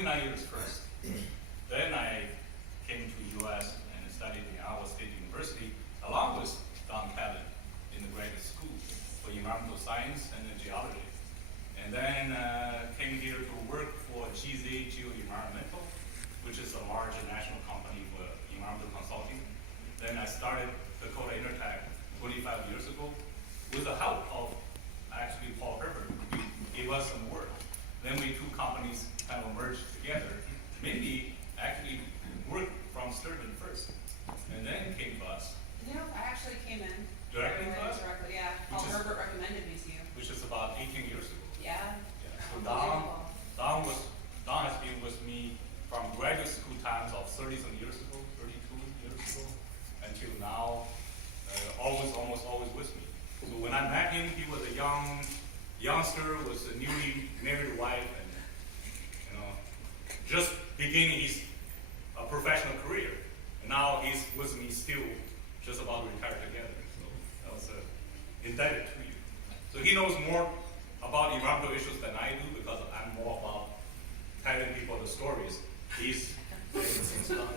29 years first. Then I came to U.S. and studied in Iowa State University along with Don Callan in the graduate school for environmental science and geology. And then came here to work for GZ Geo-Environmental, which is a large national company for environmental consulting. Then I started DAKOTA Intertech 25 years ago with the help of actually Paul Herbert. He gave us some work. Then we two companies kind of merged together. Maybe actually worked from Sturgeon first, and then came to us. No, I actually came in. Directly to us? Directly, yeah. Paul Herbert recommended me to you. Which is about 18 years ago. Yeah. So Don has been with me from graduate school times of 30-some years ago, 32 years ago, until now, almost always with me. So when I met him, he was a youngster with a newly married wife, and just beginning his professional career. And now he's with me still, just about to retire together. So I was indebted to you. So he knows more about environmental issues than I do, because I'm more about telling people the stories. He's getting things done.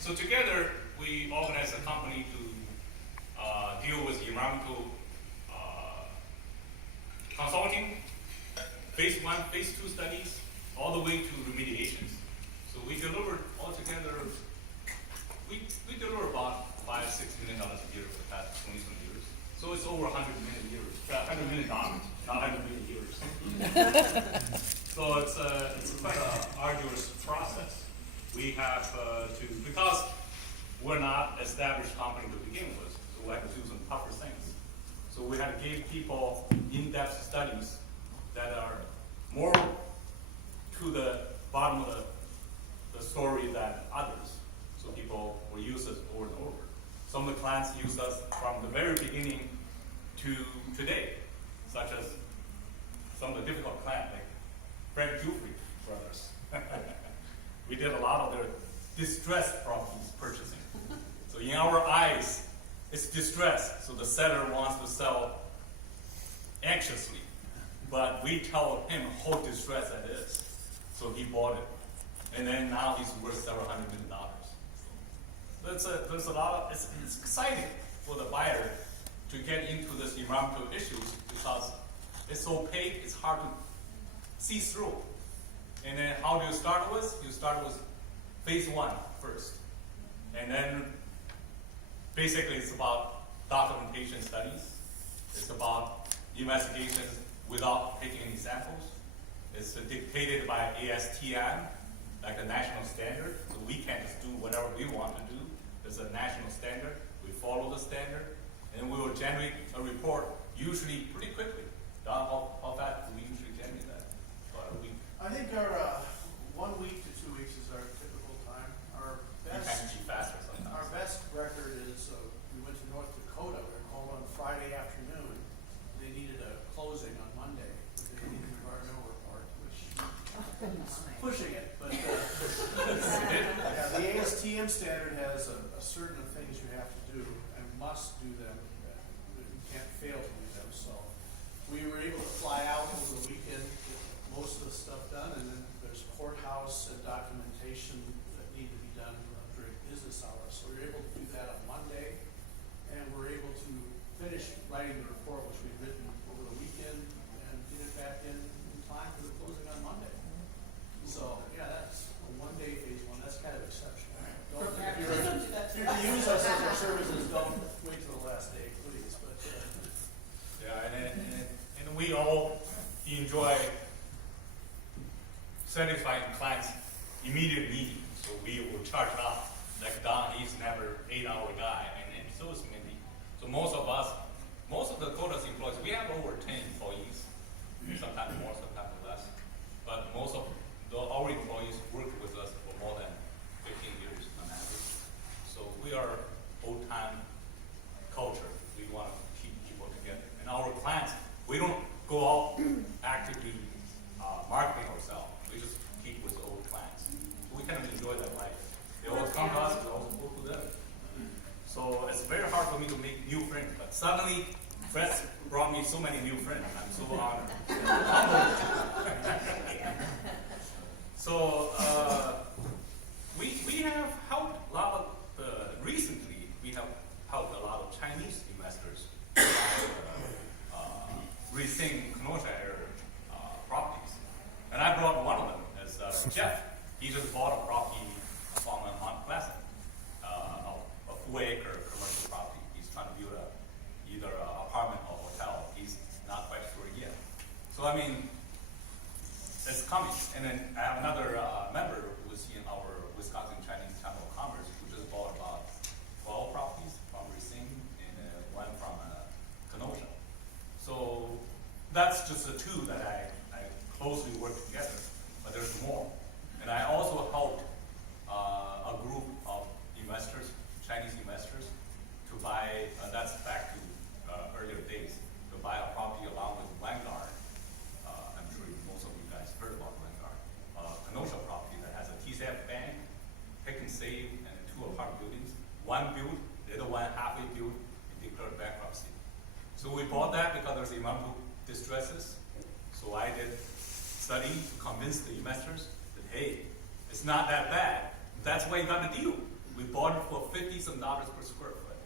So together, we organized a company to deal with environmental consulting, phase 1, phase 2 studies, all the way to remediations. So we delivered altogether, we deliver about $5-6 million a year for the past 20-some years. So it's over $100 million, not 100 million years. So it's quite an arduous process. We have because we're not established company to begin with, so we have to do some tougher things. So we have to give people in-depth studies that are more to the bottom of the story than others. So people will use us over and over. Some of the clients use us from the very beginning to today, such as some of the difficult clients, like Frank Jufrey brothers. We did a lot of their distressed properties purchasing. So in our eyes, it's distress. So the seller wants to sell anxiously, but we tell him how distressed that is. So he bought it, and then now he's worth several $100 million. So there's a lot of, it's exciting for the buyer to get into this environmental issues, because it's opaque, it's hard to see through. And then how do you start with? You start with phase 1 first. And then basically it's about documentation studies. It's about investigations without taking any samples. It's dictated by ASTM, like a national standard. So we can't just do whatever we want to do. There's a national standard. We follow the standard. And we will generate a report usually pretty quickly. Don, how fast do we usually generate that? About a week? I think our 1 week to 2 weeks is our typical time. Our You can be faster sometimes. Our best record is we went to North Dakota. We were called on Friday afternoon. They needed a closing on Monday. They needed an environmental report, which is pushing it. But yeah, the ASTM standard has a certain things you have to do and must do them. You can't fail to do them. So we were able to fly out over the weekend, get most of the stuff done, and then there's courthouse and documentation that need to be done during business hours. So we were able to do that on Monday, and we're able to finish writing the report, which we've written over the weekend, and get it back in time for the closing on Monday. So yeah, that's a 1-day phase 1. That's kind of exceptional. If you use us as our services, don't wait till the last day, please. But yeah, and we all enjoy satisfying clients' immediate needs. So we will charge it up. Like Don, he's never 8-hour guy, and so is Mindy. So most of the DAKOTA's employees, we have over 10 employees, sometimes more, sometimes less. But most of our employees work with us for more than 15 years on average. So we are old-time culture. We want to keep people together. And our clients, we don't go out actively marketing ourselves. We just keep with the old clients. So we kind of enjoy that life. They always come to us, we always go to them. So it's very hard for me to make new friends. But suddenly, Fred brought me so many new friends. mean, it's coming. And then I have another member who was in our Wisconsin Chinese Chamber of Commerce who just bought about 12 properties from Racine and one from Kenosha. So that's just the two that I closely work together, but there's more. And I also helped a group of investors, Chinese investors, to buy, that's back to earlier days, to buy a property along with Vanguard. I'm sure most of you guys heard about Vanguard. Kenosha property that has a TCF bank, Pick and Save, and 2 apartment buildings. One built, the other one halfway built, and declared bankruptcy. So we bought that because there's environmental distresses. So I did study to convince the investors that, hey, it's not that bad. That's why you got the deal. We bought it for $50-some per square foot.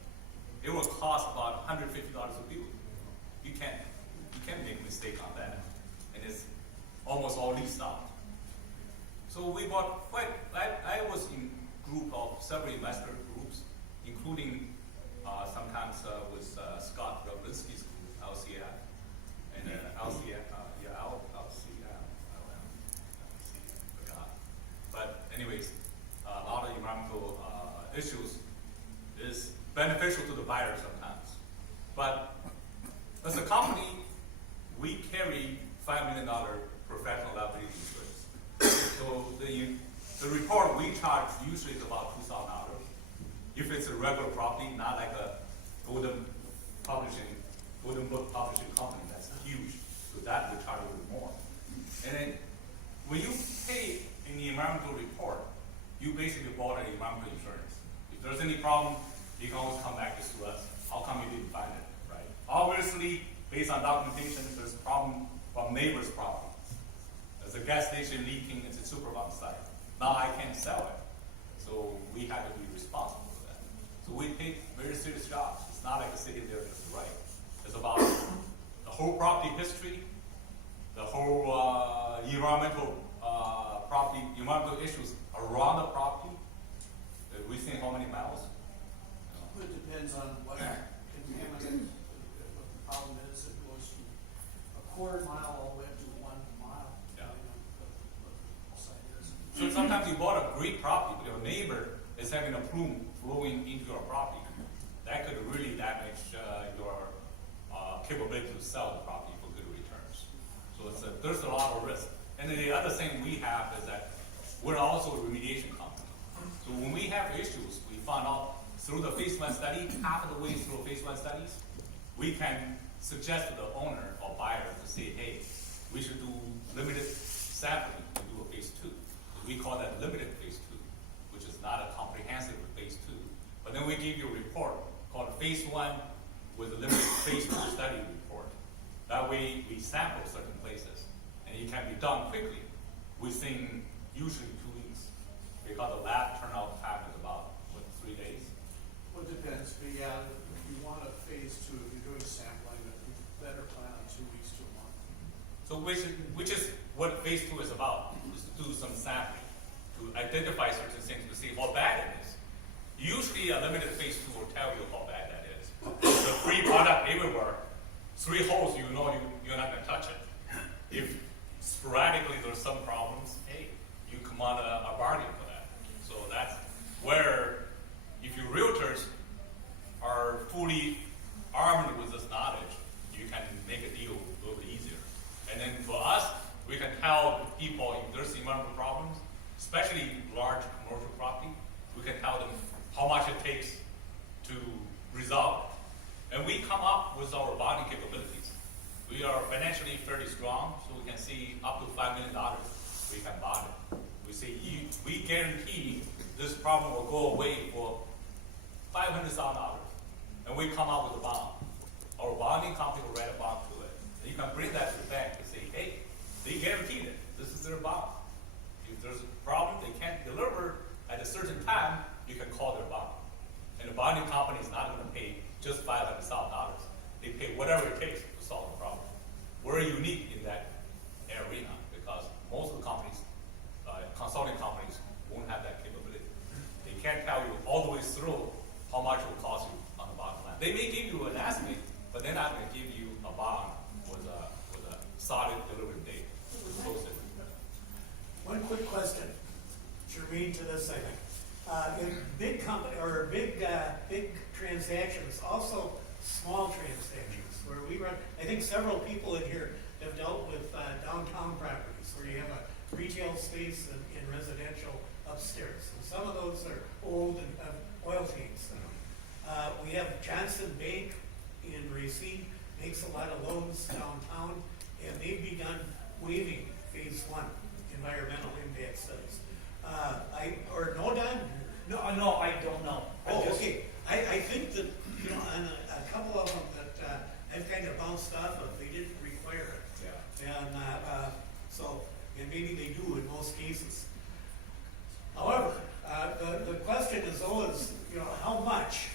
It will cost about $150 a build. You can't make a mistake on that. And it's almost all leased out. So we bought I was in group of several investor groups, including sometimes with Scott Roblinski's group, LCF, and LCF, forgot. But anyways, a lot of environmental issues is beneficial to the buyer sometimes. But as a company, we carry $5 million professional liability insurance. So the report we charge usually is about $2,000. If it's a regular property, not like a golden book publishing company, that's huge. So that we charge a little more. And then when you pay in the environmental report, you basically bought an environmental insurance. If there's any problem, you can always come back to sue us. How come you didn't find it, right? Obviously, based on documentation, there's a problem from neighbor's property. There's a gas station leaking, it's a Superfund site. Now I can't sell it. So we have to be responsible for that. So we take very serious jobs. It's not like a sitting there just right. It's about the whole property history, the whole environmental issues around the property. We think how many miles? It depends on what contaminant, what the problem is. It goes from a quarter mile all the way up to 1 mile. Yeah. Depending on what the site is. So sometimes you bought a great property, but your neighbor is having a plume flowing into your property. That could really damage your capability to sell the property for good returns. So there's a lot of risk. And then the other thing we have is that we're also a remediation company. So when we have issues, we found out through the phase 1 study, half of the way through phase 1 studies, we can suggest to the owner or buyer to say, hey, we should do limited sampling to do a phase 2. We call that limited phase 2, which is not a comprehensive phase 2. But then we give you a report called phase 1 with a limited phase 2 study report. That way we sample certain places, and it can be done quickly within usually 2 weeks, because the lab turnout time is about, 3 days? Well, it depends, but yeah, if you want a phase 2, if you're doing sampling, you better plan on 2 weeks to a month. So which is what phase 2 is about, is to do some sampling, to identify certain things, to see how bad it is. Usually a limited phase 2 will tell you how bad that is. It's a free product everywhere. 3 holes, you know you're not gonna touch it. If sporadically there's some problems, hey, you come on a bargain for that. So that's where, if you realtors are fully armed with this knowledge, you can make a deal a little bit easier. And then for us, we can tell people if there's environmental problems, especially large commercial property, we can tell them how much it takes to resolve it. And we come up with our bonding capabilities. We are financially fairly strong, so we can see up to $5 million we can bond it. We say, we guarantee this problem will go away for $500,000. And we come up with a bond. Our bonding company will write a bond to it. And you can bring that to the bank and say, hey, they guaranteed it. This is their bond. If there's a problem they can't deliver at a certain time, you can call their bond. And the bonding company is not going to pay just $500,000. They pay whatever it takes to solve the problem. We're unique in that arena because most of the companies, consulting companies, won't have that capability. They can't tell you all the way through how much it will cost you on the bottom line. They may give you an estimate, but they're not going to give you a bond with a solid delivery question, germane to this, I think. In big company, or big transactions, also small transactions, where we run, I think several people in here have dealt with downtown properties, where you have a retail space and residential upstairs. And some of those are old and have oil tanks in them. We have Johnson Bank in Racine, makes a lot of loans downtown, and they've begun waiving phase one environmental impact studies. Or no, Don? No, I don't know. Oh, okay. I think that, you know, on a couple of them that I've kind of bounced off of, they didn't require it. Yeah. And and maybe they do in most cases. However, the question is always, you know, how much?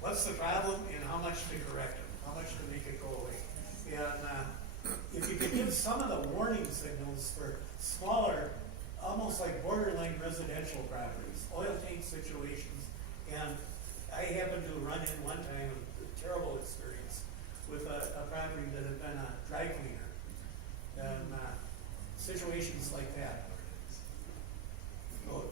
What's the problem and how much to correct it? How much to make it go away? And if you could give some of the warning signals for smaller, almost like borderline residential properties, oil tank situations, and I happened to run in one time a terrible experience with a property that had been a dry cleaner, and situations like that. So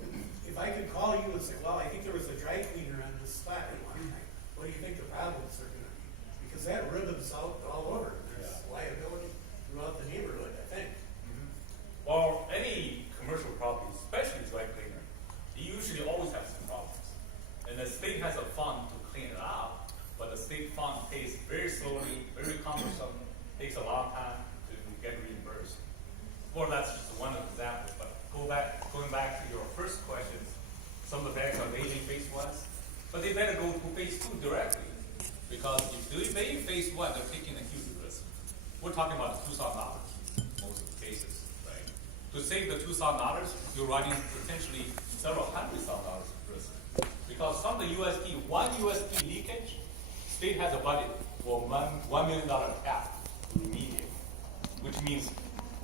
if I could call you and say, well, I think there was a dry cleaner on this spot at one time, what do you think the problems are going to be? Because that ribbons out all over. There's liability throughout the neighborhood, I think. Well, any commercial property, especially dry cleaner, you usually always have some problems. And the state has a fund to clean it up, but the state fund pays very slowly, very cumbersome, takes a long time to get reimbursed. Well, that's just one example, but going back to your first question, some of the banks are waiving phase ones, but they better go to phase two directly. Because if they waive phase one, they're taking a huge risk. We're talking about $2,000 most of the cases, right? To save the $2,000, you're running potentially several $100,000 risk. Because some of the USD, one USD leakage, state has a budget for $1 million cap to remediate, which means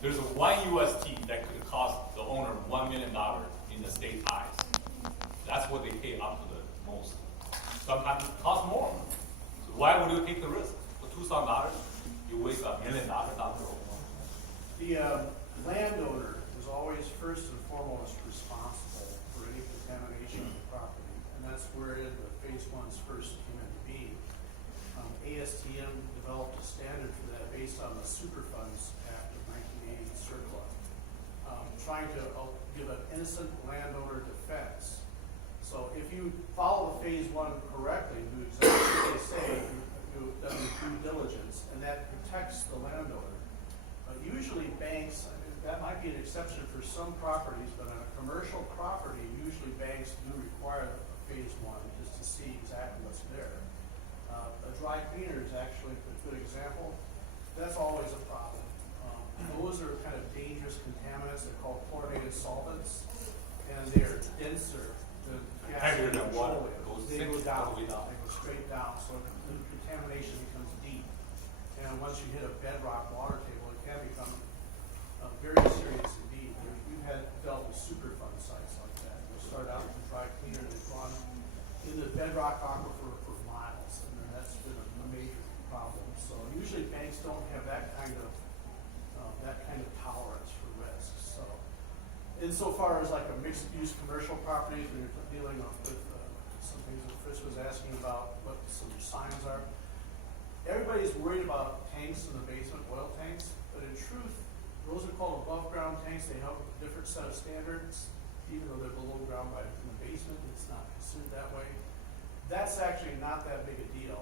there's a one USD that could cost the owner $1 million in the state eyes. That's what they pay up to the most. Sometimes it costs more. So why would you take the risk? For $2,000, you waste $1 million down the road. The landowner is always first and foremost responsible for any contamination of the property, and that's where the phase ones first came into being. ASTM developed a standard for that based on the Superfunds Act of 1980 circular, trying to give an innocent landowner defense. So if you follow the phase one correctly, do exactly what they say, you've done your due diligence, and that protects the landowner. Usually banks, I mean, that might be an exception for some properties, but on a commercial property, usually banks do require a phase one just to see exactly what's there. A dry cleaner is actually a good example. That's always a problem. Those are kind of dangerous contaminants. They're called chlorinated solvents, and they're denser than gas Heavier and than water. petroleum. Goes They go all down. the way down. They go straight down, so the contamination becomes deep. And once you hit a bedrock water table, it can become very serious indeed. We've had dealt with Superfund sites like that. They start out with a dry cleaner, they've gone in the bedrock aquifer for miles, and then that's been a major problem. So usually banks don't have that kind of tolerance for risks. So, insofar as like a mixed-use commercial property, when you're dealing with some things that Chris was asking about, what some signs are. Everybody's worried about tanks in the basement, oil tanks, but in truth, those are called above ground tanks. They have a different set of standards, even though they're below ground in the basement. It's not considered that way. That's actually not that big a deal,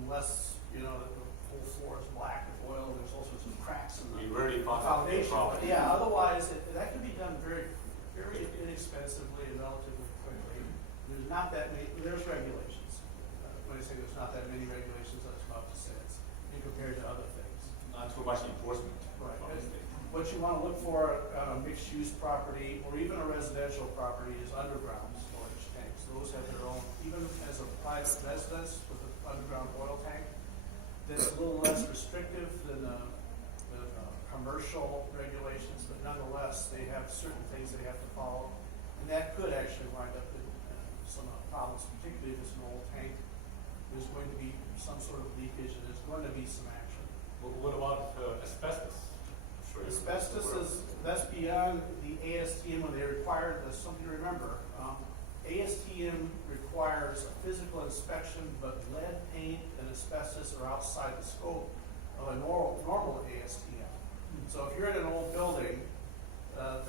unless the whole floor is black with oil. There's all sorts of cracks in the We really foundation. But problem. yeah, otherwise that can be done very, very inexpensively and relatively quickly. There's not that many. There's regulations. When I say there's not that many regulations, I was about to say it's compared to other things. Not too much enforcement. Right. from the state. What you want to look for on a mixed-use property or even a residential property is underground storage tanks. Those have their own, even as a private residence with an underground oil tank, that's a little less restrictive than the commercial regulations, but nonetheless, they have certain things they have to follow. And that could actually wind up in some problems, particularly if it's an old tank. There's going to be some sort of leakage and there's going to be some action. What about asbestos? I'm sure you're Asbestos aware of is, it. that's beyond the ASTM when they require, that's something to remember. ASTM requires a physical inspection, but lead paint and asbestos are outside the scope of a normal ASTM. So if you're in an old building, that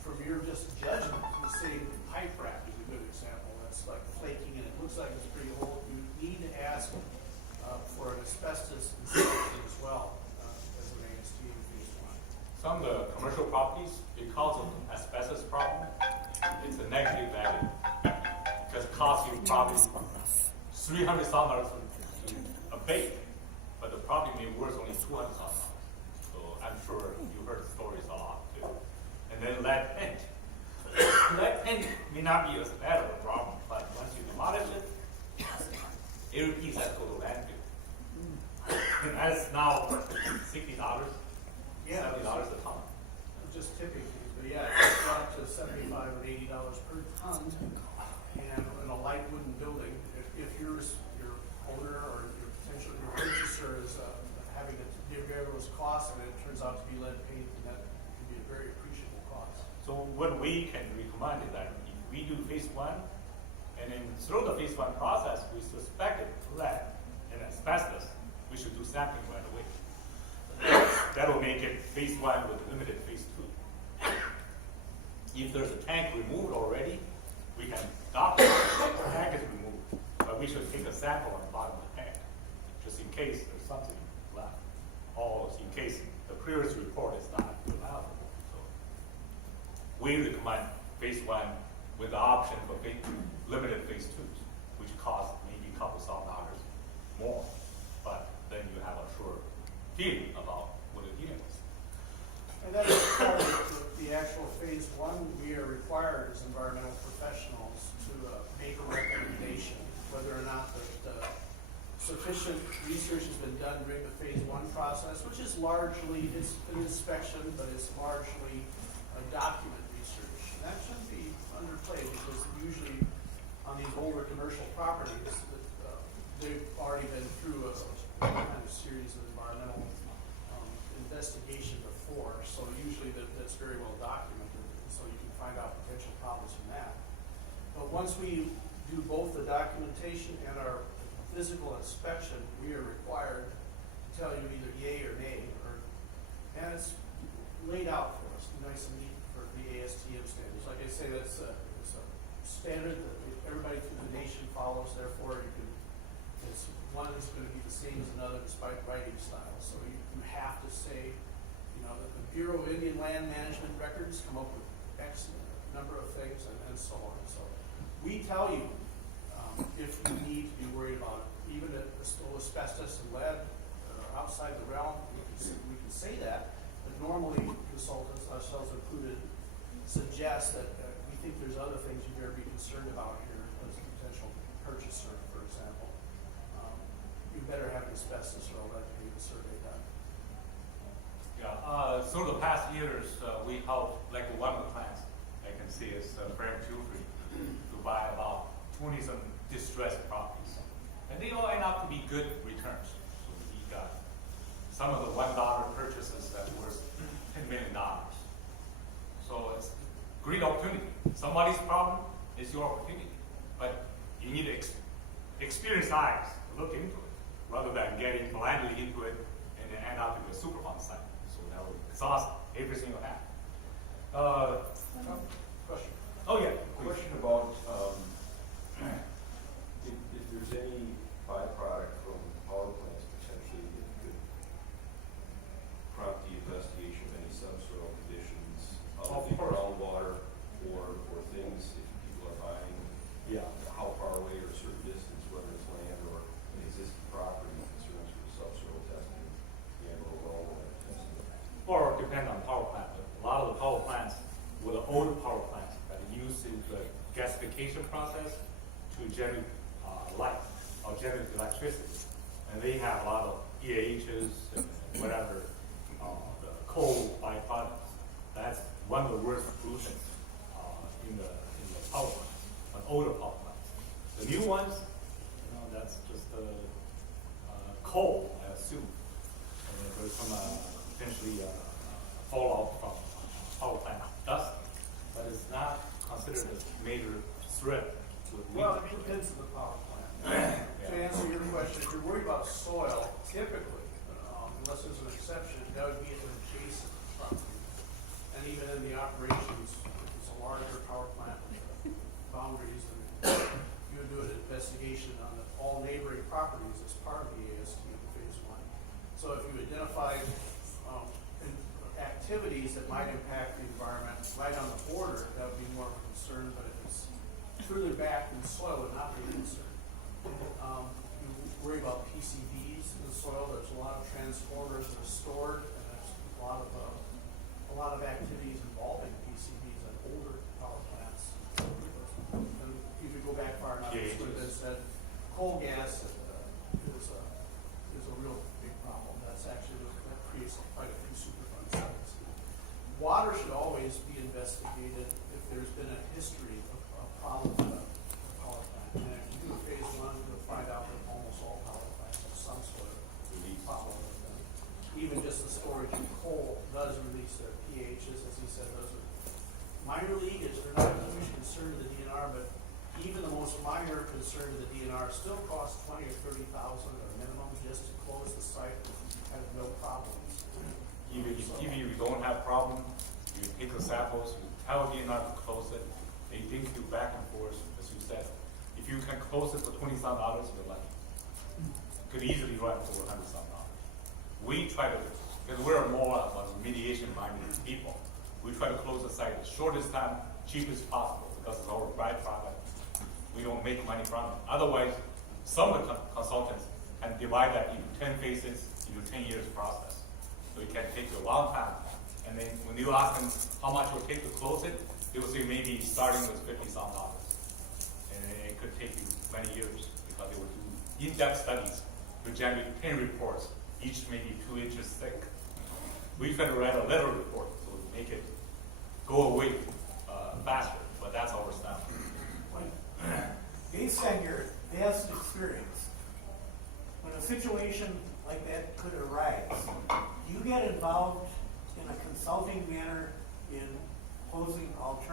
from your just judgment, you say pipe wrap is a good example. That's like flaking and it looks like it's pretty old. You need to ask for an asbestos inspection as well as an ASTM phase one. Some of the commercial properties, because of the asbestos problem, it's a negative value. Because it costs you probably $300,000 to abate, but the property may be worth only $200,000. So I'm sure you heard stories a lot too. And then lead paint. Lead paint may not be as bad of a problem, but once you demolish it, every piece has to go to landfill. And that's now $60, $70 a ton. Just tipping fees, but yeah, it's up to $75 or $80 per ton. And in a light wooden building, if your owner or your potential purchaser is having to bear those costs and it turns out to be lead paint, then that can be a very appreciable cost. So what we can recommend is that if we do phase one, and then through the phase one process, we suspected lead and asbestos, we should do sampling right away. That will make it phase one with limited phase two. If there's a tank removed already, we can document the tank is removed, but we should take a sample on the bottom of the tank, just in case there's something left, or in case the previous report is not reliable. So we recommend phase one with the option for limited phase twos, which cost maybe a couple $1,000 more, but then you have a sure feeling about what you're dealing with. And that is part of the actual phase one. We are required as environmental professionals to make a recommendation whether or not the sufficient research has been done during the phase one process, which is largely, it's an inspection, but it's largely a document research. And that shouldn't be underplayed because usually on these older commercial properties, they've already been through a kind of series of environmental investigation before, so usually that's very well documented, so you can find out potential problems from that. But once we do both the documentation and our physical inspection, we are required to tell you either yay or nay, and it's laid out for us, nice and neat for the ASTM standards. Like I say, it's a standard that everybody through the nation follows, therefore you can, one is going to be the same as another despite writing style. So you have to say, you know, that the Bureau of Indian Land Management records come up with X number of things and so on. So we tell you if you need to be worried about it. Even if asbestos and lead are outside the realm, we can say that. But normally consultants, ourselves included, suggest that we think there's other things you better be concerned about here as a potential purchaser, for example. You better have asbestos or lead paint survey done. Yeah, through the past years, we helped, like one of the plants I can see is Frank Jewelry, to buy about 20 some distressed properties. And they all end up to be good returns. So he got some of the $1 purchases that were $10 million. So it's a great opportunity. Somebody's problem is your opportunity. But you need experienced eyes to look into it, rather than getting blindly into it and then end up in a Superfund site. So that will exhaust everything you have. Question? Oh yeah. Question about if there's any byproduct from power plants potentially that could prompt the investigation of any subsoil conditions of the groundwater or things if people are buying, how far away or a certain distance, whether it's land or an existing property, concerns for subsoil testing and or groundwater testing. Or depend on power plant. But a lot of the power plants were the older power plants that used the gasification process to generate light or generate electricity. And they have a lot of EAHs and whatever, the coal byproducts. That's one of the worst pollutions in the power plants, an older power plants. The new ones, that's just coal, I assume. And there's some potentially fallout from activities that might impact the environment right on the border, that would be more of a concern, but if it's further back in the soil, it would not be a concern. You worry about PCBs in the soil, there's a lot of transformers that are stored, and there's a lot of activities involving PCBs at older power plants. And if you go back far enough, it would have been said, coal gas is a real big problem. That creates quite a few Superfund sites. Water should always be investigated if there's been a history of a problem with a power plant. And if you do a phase one, you'll find out that almost all power plants have some sort of problem with them. Even just the storage of coal does release their pHs, as he said, those are minor leakage. They're not a huge concern to the DNR, but even the most minor concern to the DNR still costs $20,000 or $30,000 or minimum just to close the site and have no problems. Even if you don't have problem, you take the samples, you tell the DNR to close it, they think you back and forth, as you said. If you can close it for $20,000, you're lucky. Could easily run for $100,000. We try to, because we're more of a mediation-minded people, we try to close the site the shortest time, cheapest possible, because it's our byproduct. We don't make money from it. Otherwise, some of the consultants can divide that into 10 phases, into 10 years process. So it can take you a long time. And then when you ask them how much it will take to close it, they will say maybe starting with $50,000. And it could take you many years because they will do in-depth studies to generate 10 reports, each maybe 2 inches thick. We try to write a letter report so we make it go away faster, but that's our style. Based on your vast experience, when a situation like that could arise, do you get involved in a consulting manner in posing alternative